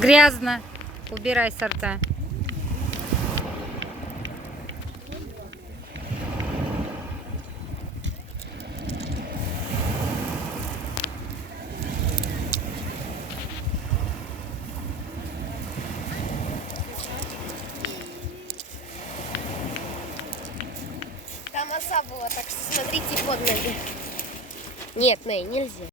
Грязно. Убирай сорта. Там оса была, так что смотрите под ноги. Нет, Ней, нельзя.